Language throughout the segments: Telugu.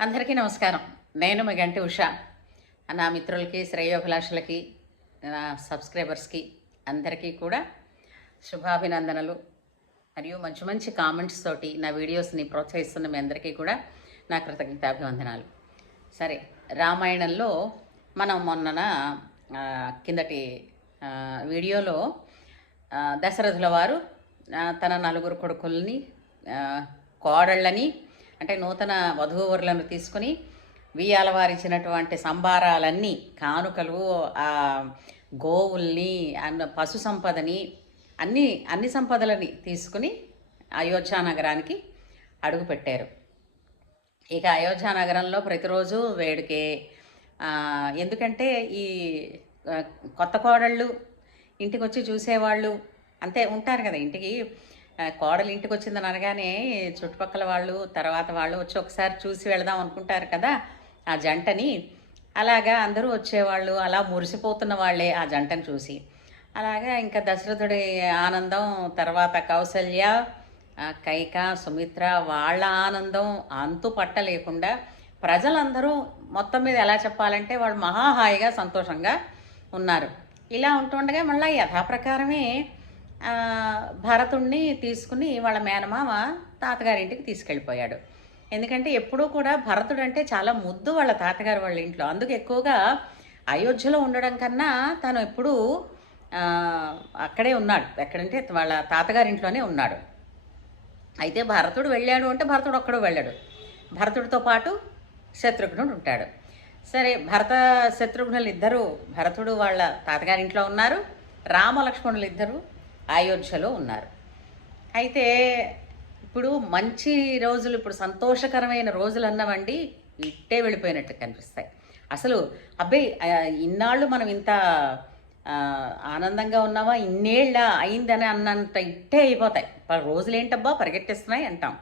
అందరికీ నమస్కారం. నేను మీ గంటి ఉష. నా మిత్రులకి, శ్రేయోభిలాషులకి, నా సబ్స్క్రైబర్స్కి అందరికీ కూడా శుభాభినందనలు మరియు మంచి మంచి కామెంట్స్ తోటి నా వీడియోస్ని ప్రోత్సహిస్తున్న మీ అందరికీ కూడా నా కృతజ్ఞతాభివందనాలు. సరే, రామాయణంలో మనం మొన్నన కిందటి వీడియోలో దశరథుల వారు తన నలుగురు కొడుకుల్ని, కోడళ్ళని, అంటే నూతన వధూవరులను తీసుకుని వియ్యాల వారిచ్చినటువంటి సంభారాలన్నీ, కానుకలు, గోవుల్ని, పశు సంపదని, అన్ని సంపదలని తీసుకుని అయోధ్య నగరానికి అడుగుపెట్టారు. ఇక అయోధ్య నగరంలో ప్రతిరోజు వేడుకే. ఎందుకంటే ఈ కొత్త కోడళ్ళు ఇంటికి వచ్చి చూసేవాళ్ళు అంతే ఉంటారు కదా. ఇంటికి కోడలు ఇంటికి వచ్చిందని అనగానే చుట్టుపక్కల వాళ్ళు, తర్వాత వాళ్ళు వచ్చి ఒకసారి చూసి వెళదాం అనుకుంటారు కదా ఆ జంటని. అలాగా అందరూ వచ్చేవాళ్ళు, అలా మురిసిపోతున్న వాళ్ళే ఆ జంటను చూసి. అలాగా ఇంకా దశరథుడి ఆనందం, తర్వాత కౌసల్య, కైక, సుమిత్ర వాళ్ళ ఆనందం అంతు పట్టలేకుండా ప్రజలందరూ మొత్తం మీద ఎలా చెప్పాలంటే వాళ్ళు మహాహాయిగా సంతోషంగా ఉన్నారు. ఇలా ఉంటుండగా మళ్ళీ యథాప్రకారమే భరతుణ్ణి తీసుకుని వాళ్ళ మేనమామ తాతగారింటికి తీసుకెళ్ళిపోయాడు. ఎందుకంటే ఎప్పుడూ కూడా భరతుడు అంటే చాలా ముద్దు వాళ్ళ తాతగారు వాళ్ళ ఇంట్లో. అందుకు ఎక్కువగా అయోధ్యలో ఉండడం కన్నా తను ఎప్పుడూ అక్కడే ఉన్నాడు. ఎక్కడంటే వాళ్ళ తాతగారింట్లోనే ఉన్నాడు. అయితే భరతుడు వెళ్ళాడు అంటే భరతుడు ఒక్కడు వెళ్ళాడు. భరతుడితో పాటు శత్రుఘ్నుడు ఉంటాడు. సరే, భరత శత్రుఘ్నులు ఇద్దరు భరతుడు వాళ్ళ తాతగారింట్లో ఉన్నారు, రామలక్ష్మణులు ఇద్దరు అయోధ్యలో ఉన్నారు. అయితే ఇప్పుడు మంచి రోజులు, ఇప్పుడు సంతోషకరమైన రోజులు అన్నవండి ఇట్టే వెళ్ళిపోయినట్టు కనిపిస్తాయి. అసలు అబ్బాయి ఇన్నాళ్ళు మనం ఇంత ఆనందంగా ఉన్నావా, ఇన్నేళ్ళ అయిందని అన్నంత ఇట్టే అయిపోతాయి. రోజులు ఏంటబ్బా పరిగెట్టిస్తున్నాయి అంటాం.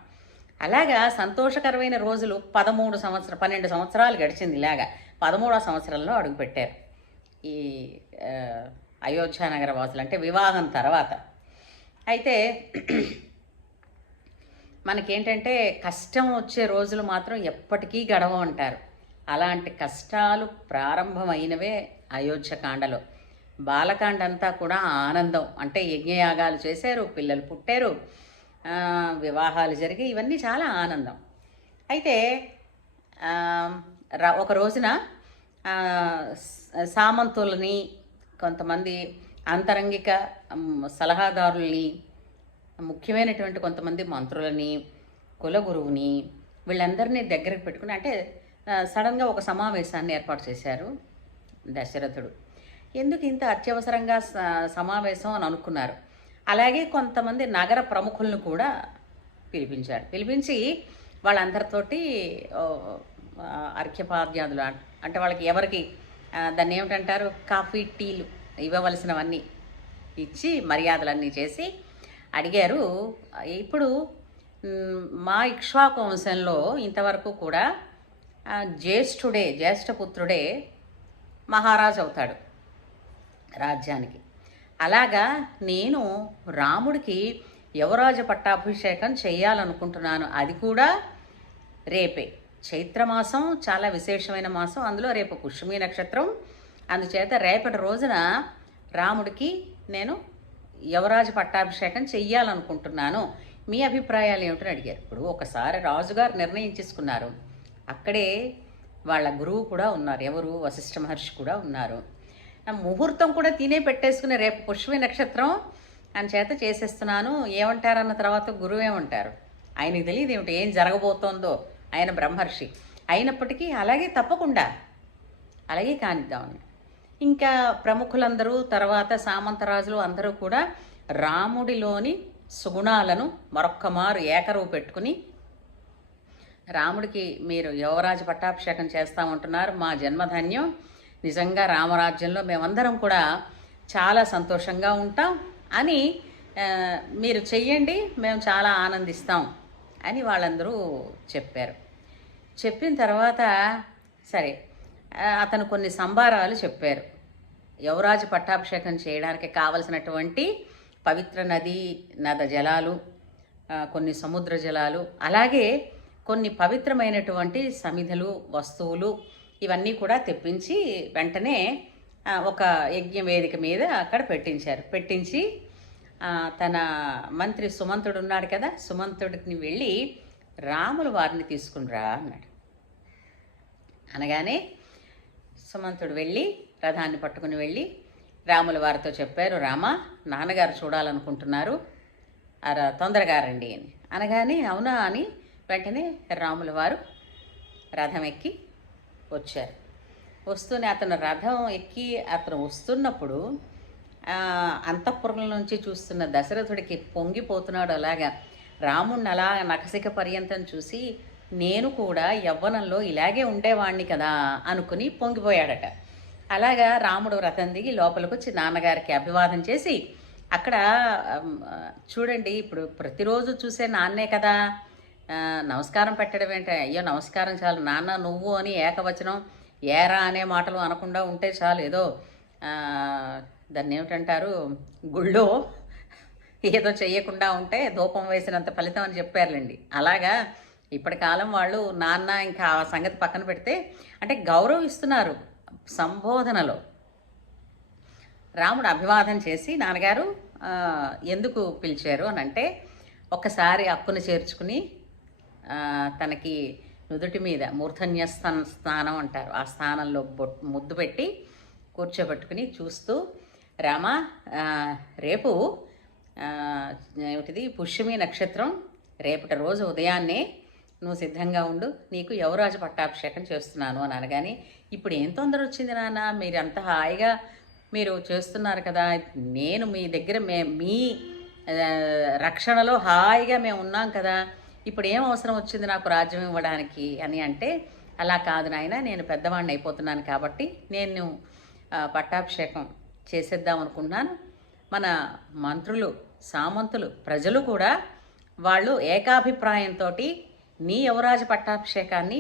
అలాగా సంతోషకరమైన రోజులు 12 సంవత్సరాలు గడిచింది. ఇలాగా 13వ సంవత్సరంలో అడుగుపెట్టారు ఈ అయోధ్య నగర వాసులు, అంటే వివాహం తర్వాత. అయితే మనకేంటంటే కష్టం వచ్చే రోజులు మాత్రం ఎప్పటికీ గడవ అంటారు. అలాంటి కష్టాలు ప్రారంభమైనవే అయోధ్యకాండలో. బాలకాండ అంతా కూడా ఆనందం, అంటే యజ్ఞయాగాలు చేశారు, పిల్లలు పుట్టారు, వివాహాలు జరిగి, ఇవన్నీ చాలా ఆనందం. అయితే ఒక రోజున సామంతులని, కొంతమంది అంతరంగిక సలహాదారుల్ని, ముఖ్యమైనటువంటి కొంతమంది మంత్రులని, కులగురువుని, వీళ్ళందరినీ దగ్గరికి పెట్టుకుని, అంటే సడన్గా ఒక సమావేశాన్ని ఏర్పాటు చేశారు దశరథుడు. ఎందుకు ఇంత అత్యవసరంగా సమావేశం అని అనుకున్నారు. అలాగే కొంతమంది నగర ప్రముఖులను కూడా పిలిపించాడు. పిలిపించి వాళ్ళందరితోటి అర్ఘ్యపాద్యాదులు, అంటే వాళ్ళకి ఎవరికి దాన్ని ఏమిటంటారు, కాఫీ, టీలు ఇవ్వవలసినవన్నీ ఇచ్చి మర్యాదలన్నీ చేసి అడిగారు. ఇప్పుడు మా ఇక్ష్వాకు వంశంలో ఇంతవరకు కూడా జ్యేష్ఠపుత్రుడే మహారాజు అవుతాడు రాజ్యానికి. అలాగా నేను రాముడికి యువరాజ పట్టాభిషేకం చేయాలనుకుంటున్నాను. అది కూడా రేపే. చైత్రమాసం చాలా విశేషమైన మాసం, అందులో రేపు పుష్యమి నక్షత్రం. అందుచేత రేపటి రోజున రాముడికి నేను యువరాజ పట్టాభిషేకం చెయ్యాలనుకుంటున్నాను. మీ అభిప్రాయాలు ఏమిటని అడిగారు. ఇప్పుడు ఒకసారి రాజుగారు నిర్ణయించేసుకున్నారు. అక్కడే వాళ్ళ గురువు కూడా ఉన్నారు. ఎవరు? వశిష్ఠ మహర్షి కూడా ఉన్నారు. ముహూర్తం కూడా తినే పెట్టేసుకుని రేపు పుష్యమి నక్షత్రం అని చేత చేసేస్తున్నాను ఏమంటారన్న తర్వాత గురువు ఏమంటారు, ఆయనకి తెలియదు ఏమిటి ఏం జరగబోతోందో. ఆయన బ్రహ్మర్షి అయినప్పటికీ అలాగే తప్పకుండా అలాగే కానిద్దామని ఇంకా ప్రముఖులందరూ, తర్వాత సామంతరాజులు అందరూ కూడా రాముడిలోని సుగుణాలను మరొక్కమారు ఏకరువు పెట్టుకుని, రాముడికి మీరు యువరాజ పట్టాభిషేకం చేస్తామంటున్నారు, మా జన్మధన్యం, నిజంగా రామరాజ్యంలో మేమందరం కూడా చాలా సంతోషంగా ఉంటాం అని మీరు చెయ్యండి, మేము చాలా ఆనందిస్తాం అని వాళ్ళందరూ చెప్పారు. చెప్పిన తర్వాత సరే, అతను కొన్ని సంభారాలు చెప్పారు. యువరాజ పట్టాభిషేకం చేయడానికి కావలసినటువంటి పవిత్ర నద జలాలు, కొన్ని సముద్ర జలాలు, అలాగే కొన్ని పవిత్రమైనటువంటి సమిధలు వస్తువులు ఇవన్నీ కూడా తెప్పించి వెంటనే ఒక యజ్ఞ వేదిక మీద అక్కడ పెట్టించి తన మంత్రి సుమంతుడు ఉన్నాడు కదా, సుమంతుడిని వెళ్ళి రాముల వారిని తీసుకునిరా అన్నాడు. అనగానే సుమంతుడు వెళ్ళి రథాన్ని పట్టుకుని వెళ్ళి రాముల వారితో చెప్పారు, రామ నాన్నగారు చూడాలనుకుంటున్నారు, తొందరగా రండి అని. అనగానే అవునా అని వెంటనే రాముల వారు రథం ఎక్కి వచ్చారు. వస్తూనే అతను రథం ఎక్కి అతను వస్తున్నప్పుడు అంతఃపురం నుంచి చూస్తున్న దశరథుడికి పొంగిపోతున్నాడు. అలాగా రాముణ్ణి అలా నఖశిఖ పర్యంతం చూసి నేను కూడా యవ్వనంలో ఇలాగే ఉండేవాణ్ణి కదా అనుకుని పొంగిపోయాడట. అలాగా రాముడు రథం దిగి లోపలికి వచ్చి నాన్నగారికి అభివాదం చేసి అక్కడ చూడండి, ఇప్పుడు ప్రతిరోజు చూసే నాన్నే కదా, నమస్కారం పెట్టడం ఏంటి, అయ్యో నమస్కారం చాలు, నాన్న నువ్వు అని ఏకవచనం ఏరా అనే మాటలు అనకుండా ఉంటే చాలు, ఏదో దాన్ని ఏమిటంటారు గుళ్ళో ఏదో చెయ్యకుండా ఉంటే ధూపం వేసినంత ఫలితం అని చెప్పారులేండి. అలాగా ఇప్పటి కాలం వాళ్ళు నాన్న ఇంకా ఆ సంగతి పక్కన పెడితే అంటే గౌరవిస్తున్నారు సంబోధనలో. రాముడు అభివాదం చేసి నాన్నగారు ఎందుకు పిలిచారు అని అంటే ఒక్కసారి అక్కును చేర్చుకుని తనకి నుదుటి మీద మూర్ధన్య స్నానం అంటారు, ఆ స్థానంలో ముద్దు పెట్టి కూర్చోబెట్టుకుని చూస్తూ రామ రేపు ఏమిటిది పుష్యమి నక్షత్రం, రేపటి రోజు ఉదయాన్నే నువ్వు సిద్ధంగా ఉండు, నీకు యువరాజు పట్టాభిషేకం చేస్తున్నాను అని అనగానే ఇప్పుడు ఏం తొందర వచ్చింది నాన్న, మీరు అంత హాయిగా మీరు చేస్తున్నారు కదా, నేను మీ దగ్గర మీ రక్షణలో హాయిగా మేము ఉన్నాం కదా, ఇప్పుడు ఏం అవసరం వచ్చింది నాకు రాజ్యం ఇవ్వడానికి అని అంటే అలా కాదు నాయన, నేను పెద్దవాడిని అయిపోతున్నాను కాబట్టి నేను పట్టాభిషేకం చేసేద్దాం అనుకుంటున్నాను. మన మంత్రులు సామంతులు ప్రజలు కూడా వాళ్ళు ఏకాభిప్రాయంతో నీ యువరాజ పట్టాభిషేకాన్ని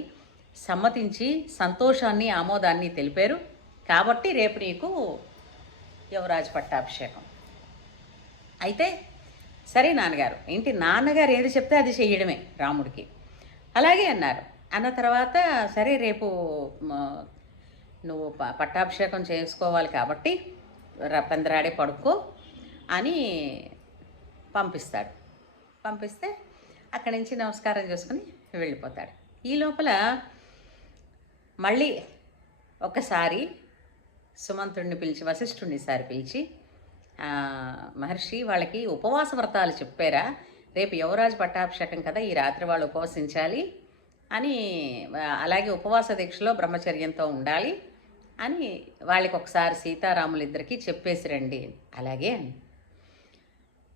సమ్మతించి సంతోషాన్ని ఆమోదాన్ని తెలిపారు కాబట్టి రేపు నీకు యువరాజ పట్టాభిషేకం. అయితే సరే నాన్నగారు, ఏంటి నాన్నగారు ఏది చెప్తే అది చేయడమే రాముడికి. అలాగే అన్నారు. అన్న తర్వాత సరే రేపు నువ్వు పట్టాభిషేకం చేసుకోవాలి కాబట్టి పందిరాడే పడుకో అని పంపిస్తాడు. పంపిస్తే అక్కడి నుంచి నమస్కారం చేసుకుని వెళ్ళిపోతాడు. ఈ లోపల మళ్ళీ ఒకసారి సుమంతుడిని పిలిచి వశిష్ఠుడిని ఈసారి పిలిచి మహర్షి వాళ్ళకి ఉపవాస వ్రతాలు చెప్పారా, రేపు యువరాజు పట్టాభిషేకం కదా, ఈ రాత్రి వాళ్ళు ఉపవసించాలి అని, అలాగే ఉపవాస దీక్షలో బ్రహ్మచర్యంతో ఉండాలి అని వాళ్ళకి ఒకసారి సీతారాములిద్దరికీ చెప్పేసి రండి. అలాగే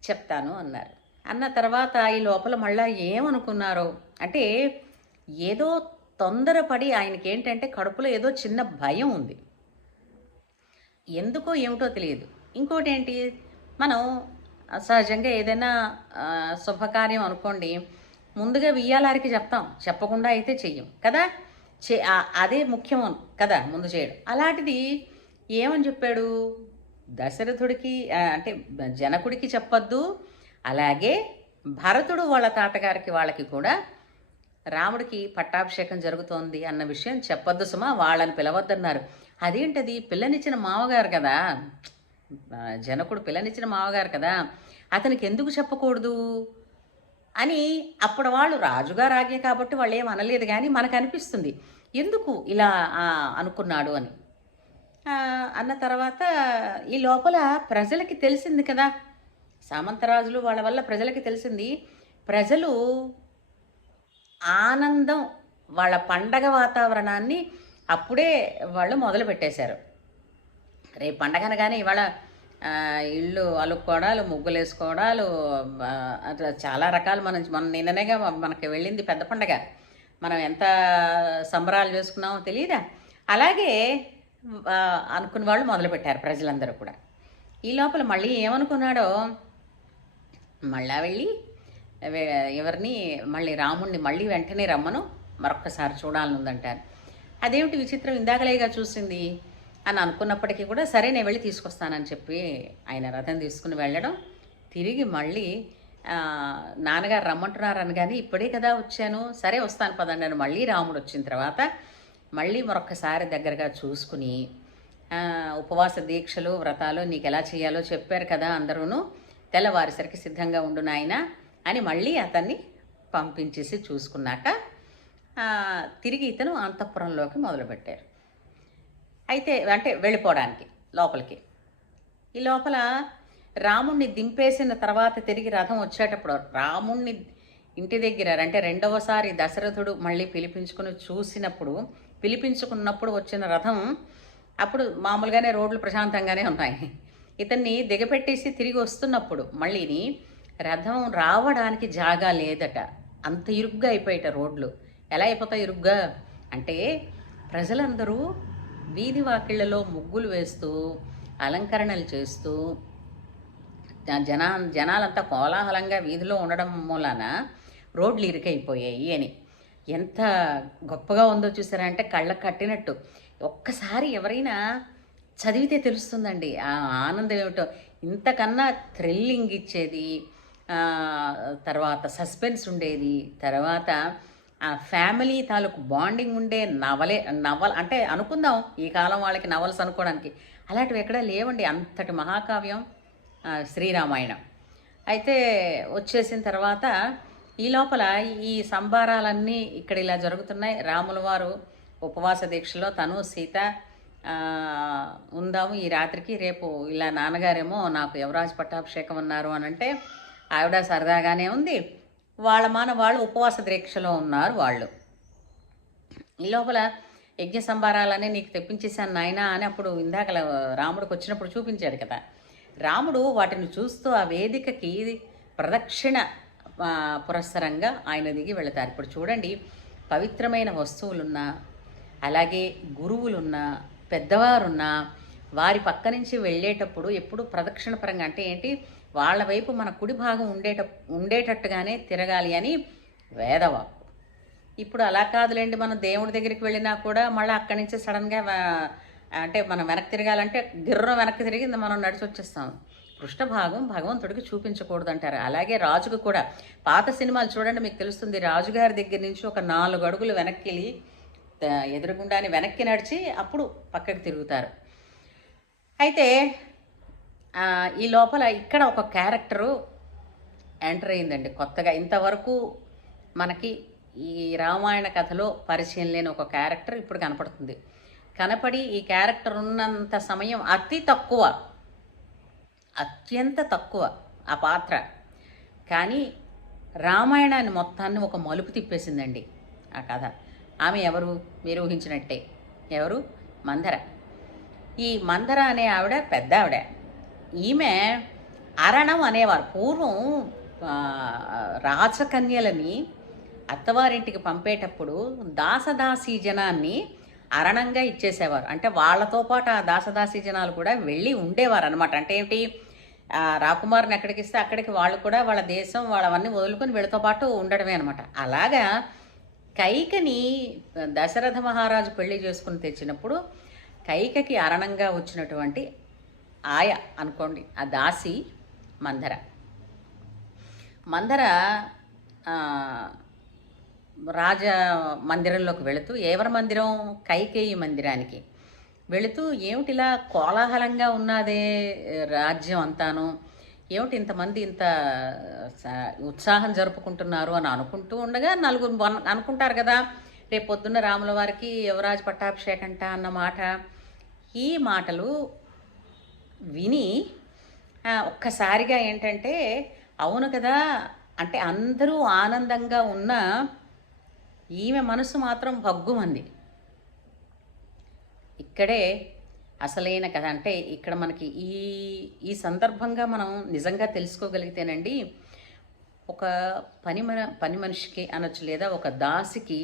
చెప్తాను అన్నారు. అన్న తర్వాత ఈ లోపల మళ్ళా ఏమనుకున్నారో అంటే ఏదో తొందరపడి ఆయనకి ఏంటంటే కడుపులో ఏదో చిన్న భయం ఉంది, ఎందుకో ఏమిటో తెలియదు. ఇంకోటి ఏంటి, మనం సహజంగా ఏదైనా శుభకార్యం అనుకోండి ముందుగా వియ్యాలారికి చెప్తాం, చెప్పకుండా అయితే చెయ్యం కదా, అదే ముఖ్యం కదా ముందు చేయడం. అలాంటిది ఏమని చెప్పాడు దశరథుడికి అంటే జనకుడికి చెప్పొద్దు, అలాగే భరతుడు వాళ్ళ తాతగారికి వాళ్ళకి కూడా రాముడికి పట్టాభిషేకం జరుగుతోంది అన్న విషయం చెప్పొద్దు సుమా, వాళ్ళని పిలవద్దన్నారు. అదేంటది, పిల్లనిచ్చిన మామగారు కదా, జనకుడు పిల్లనిచ్చిన మామగారు కదా, అతనికి ఎందుకు చెప్పకూడదు అని అప్పుడు వాళ్ళు రాజుగారు ఆజ్ఞ కాబట్టి వాళ్ళు ఏం అనలేదు, కానీ మనకు అనిపిస్తుంది ఎందుకు ఇలా అనుకున్నాడు అని. అన్న తర్వాత ఈ లోపల ప్రజలకి తెలిసింది కదా, సామంతరాజులు వాళ్ళ వల్ల ప్రజలకి తెలిసింది, ప్రజలు ఆనందం వాళ్ళ పండగ వాతావరణాన్ని అప్పుడే వాళ్ళు మొదలు పెట్టేశారు. రేపు పండగ అనగానే ఇవాళ ఇళ్ళు అలుక్కోవడాలు, ముగ్గులు వేసుకోవడాలు, అట్లా చాలా రకాలు. మన నిన్ననేగా మనకి వెళ్ళింది పెద్ద పండగ, మనం ఎంత సంబరాలు చేసుకున్నామో తెలియదా. అలాగే అనుకున్న వాళ్ళు మొదలుపెట్టారు ప్రజలందరూ కూడా. ఈ లోపల మళ్ళీ ఏమనుకున్నాడో, మళ్ళా వెళ్ళి ఎవరిని మళ్ళీ రాముణ్ణి మళ్ళీ వెంటనే రమ్మను, మరొక్కసారి చూడాలనుందంటారు. అదేమిటి విచిత్రం, ఇందాకలేగా చూసింది అని అనుకున్నప్పటికీ కూడా సరే నేను వెళ్ళి తీసుకొస్తానని చెప్పి ఆయన రథం తీసుకుని వెళ్ళడం, తిరిగి మళ్ళీ నాన్నగారు రమ్మంటున్నారు అనగానే ఇప్పుడే కదా వచ్చాను, సరే వస్తాను పదండి అని మళ్ళీ రాముడు వచ్చిన తర్వాత మళ్ళీ మరొక్కసారి దగ్గరగా చూసుకుని ఉపవాస దీక్షలు వ్రతాలు నీకు ఎలా చేయాలో చెప్పారు కదా అందరూను, తెల్లవారిసరికి సిద్ధంగా ఉండు నాయన అని మళ్ళీ అతన్ని పంపించేసి చూసుకున్నాక తిరిగి ఇతను అంతఃపురంలోకి మొదలుపెట్టారు. అయితే అంటే వెళ్ళిపోవడానికి లోపలికి. ఈ లోపల రాముణ్ణి దింపేసిన తర్వాత తిరిగి రథం వచ్చేటప్పుడు రాముణ్ణి ఇంటి దగ్గర అంటే రెండవసారి దశరథుడు మళ్ళీ పిలిపించుకున్నప్పుడు వచ్చిన రథం అప్పుడు మామూలుగానే రోడ్లు ప్రశాంతంగానే ఉన్నాయి. ఇతన్ని దిగపెట్టేసి తిరిగి వస్తున్నప్పుడు మళ్ళీని రథం రావడానికి జాగా లేదట, అంత ఇరుగ్గా అయిపోయాట రోడ్లు. ఎలా అయిపోతాయి ఇరుగ్గా అంటే ప్రజలందరూ వీధి వాకిళ్లలో ముగ్గులు వేస్తూ అలంకరణలు చేస్తూ జనాలంతా కోలాహలంగా వీధిలో ఉండడం మూలాన రోడ్లు ఇరుకైపోయాయి అని. ఎంత గొప్పగా ఉందో చూసారా అంటే కళ్ళకు కట్టినట్టు. ఒక్కసారి ఎవరైనా చదివితే తెలుస్తుందండి ఆ ఆనందం ఏమిటో. ఇంతకన్నా థ్రిల్లింగ్ ఇచ్చేది, తర్వాత సస్పెన్స్ ఉండేది, తర్వాత ఫ్యామిలీ తాలూకు బాండింగ్ ఉండే నవల అంటే అనుకుందాం ఈ కాలం వాళ్ళకి నవల్స్ అనుకోవడానికి, అలాంటివి ఎక్కడా లేవండి. అంతటి మహాకావ్యం శ్రీరామాయణం. అయితే వచ్చేసిన తర్వాత ఈ లోపల ఈ సంబారాలన్నీ ఇక్కడ ఇలా జరుగుతున్నాయి. రాముల వారు ఉపవాస దీక్షలో తను సీత ఉందాము ఈ రాత్రికి, రేపు ఇలా నాన్నగారేమో నాకు యువరాజ పట్టాభిషేకం ఉన్నారు అని అంటే ఆవిడ సరదాగానే ఉంది, వాళ్ళ వాళ్ళు ఉపవాస దీక్షలో ఉన్నారు వాళ్ళు. ఈ లోపల యజ్ఞ సంబారాలనే నీకు తెప్పించేశాను నాయన అని అప్పుడు ఇందాక రాముడికి వచ్చినప్పుడు చూపించాడు కదా. రాముడు వాటిని చూస్తూ ఆ వేదికకి ప్రదక్షిణ పురస్సరంగా ఆయన దిగి వెళతారు. ఇప్పుడు చూడండి, పవిత్రమైన వస్తువులున్నా, అలాగే గురువులున్నా, పెద్దవారున్నా వారి పక్క నుంచి వెళ్ళేటప్పుడు ఎప్పుడు ప్రదక్షిణ పరంగా అంటే ఏంటి, వాళ్ళ వైపు మన కుడి భాగం ఉండేటట్టుగానే తిరగాలి అని వేదవాక్కు. ఇప్పుడు అలా కాదులేండి, మనం దేవుడి దగ్గరికి వెళ్ళినా కూడా మళ్ళీ అక్కడి నుంచి సడన్గా అంటే మనం వెనక్కి తిరగాలంటే గిర్ర వెనక్కి తిరిగి మనం నడిచి వచ్చేస్తాం. పృష్ఠభాగం భగవంతుడికి చూపించకూడదు అంటారు. అలాగే రాజుకు కూడా పాత సినిమాలు చూడండి మీకు తెలుస్తుంది, రాజుగారి దగ్గర నుంచి ఒక 4 అడుగులు వెనక్కి వెళ్ళి ఎదురుగుండాని వెనక్కి నడిచి అప్పుడు పక్కకి తిరుగుతారు. అయితే ఈ లోపల ఇక్కడ ఒక క్యారెక్టరు ఎంటర్ అయిందండి కొత్తగా. ఇంతవరకు మనకి ఈ రామాయణ కథలో పరిచయం లేని ఒక క్యారెక్టర్ ఇప్పుడు కనపడుతుంది. కనపడి ఈ క్యారెక్టర్ ఉన్నంత సమయం అత్యంత తక్కువ ఆ పాత్ర, కానీ రామాయణాన్ని మొత్తాన్ని ఒక మలుపు తిప్పేసిందండి ఆ కథ. ఆమె ఎవరు మీరు ఊహించినట్టే, ఎవరు? మందర. ఈ మందర అనే ఆవిడ పెద్ద ఆవిడ. ఈమె అరణం అనేవారు. పూర్వం రాచకన్యలని అత్తవారింటికి పంపేటప్పుడు దాసదాసీ జనాన్ని అరణంగా ఇచ్చేసేవారు. అంటే వాళ్ళతో పాటు ఆ దాసదాసీ జనాలు కూడా వెళ్ళి ఉండేవారు అనమాట. అంటే ఏమిటి, రాకుమారుని ఎక్కడికి ఇస్తే అక్కడికి వాళ్ళు కూడా వాళ్ళ దేశం వాళ్ళవన్నీ వదులుకొని వీళ్ళతో పాటు ఉండడమే అనమాట. అలాగా కైకని దశరథ మహారాజు పెళ్లి చేసుకుని తెచ్చినప్పుడు కైకకి అరణంగా వచ్చినటువంటి ఆయ అనుకోండి, ఆ దాసి మందర. మందర రాజ మందిరంలోకి వెళుతూ, ఎవరి మందిరం? కైకేయి మందిరానికి వెళుతూ, ఏమిటిలా కోలాహలంగా ఉన్నదే రాజ్యం అంతాను, ఏమిటి ఇంతమంది ఇంత ఉత్సాహం జరుపుకుంటున్నారు అని అనుకుంటూ ఉండగా నలుగురు అనుకుంటారు కదా, రేపు పొద్దున్న రాముల వారికి యువరాజ పట్టాభిషేకంట అన్నమాట. ఈ మాటలు విని ఒక్కసారిగా ఏంటంటే అవును కదా అంటే అందరూ ఆనందంగా ఉన్న ఈమె మనసు మాత్రం భగ్గుమంది. ఇక్కడే అసలైన కథ. అంటే ఇక్కడ మనకి ఈ సందర్భంగా మనం నిజంగా తెలుసుకోగలిగితేనండి, ఒక పని మనిషికి అనొచ్చు, లేదా ఒక దాసికి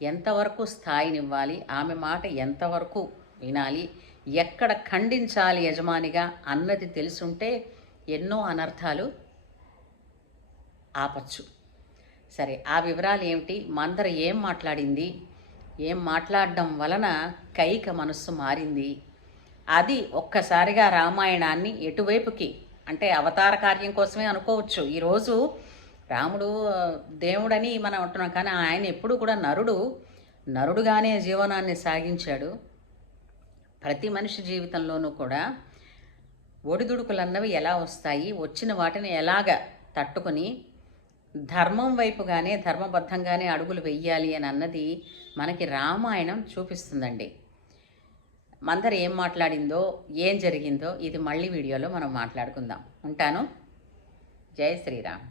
ఎంతవరకు స్థాయినివ్వాలి, ఆమె మాట ఎంతవరకు వినాలి, ఎక్కడ ఖండించాలి యజమానిగా అన్నది తెలుసుంటే ఎన్నో అనర్థాలు ఆపచ్చు. సరే, ఆ వివరాలు ఏమిటి, మందర ఏం మాట్లాడింది, ఏం మాట్లాడడం వలన కైక మనస్సు మారింది, అది ఒక్కసారిగా రామాయణాన్ని ఎటువైపుకి అంటే అవతార కార్యం కోసమే అనుకోవచ్చు. ఈరోజు రాముడు దేవుడని మనం అంటున్నాం, కానీ ఆయన ఎప్పుడు కూడా నరుడుగానే జీవనాన్ని సాగించాడు. ప్రతి మనిషి జీవితంలోనూ కూడా ఒడిదుడుకులన్నవి ఎలా వస్తాయి, వచ్చిన వాటిని ఎలాగ తట్టుకొని ధర్మం వైపుగానే ధర్మబద్ధంగానే అడుగులు వెయ్యాలి అని అన్నది మనకి రామాయణం చూపిస్తుందండి. మందర ఏం మాట్లాడిందో, ఏం జరిగిందో ఇది మళ్ళీ వీడియోలో మనం మాట్లాడుకుందాం. ఉంటాను. జై శ్రీరామ్.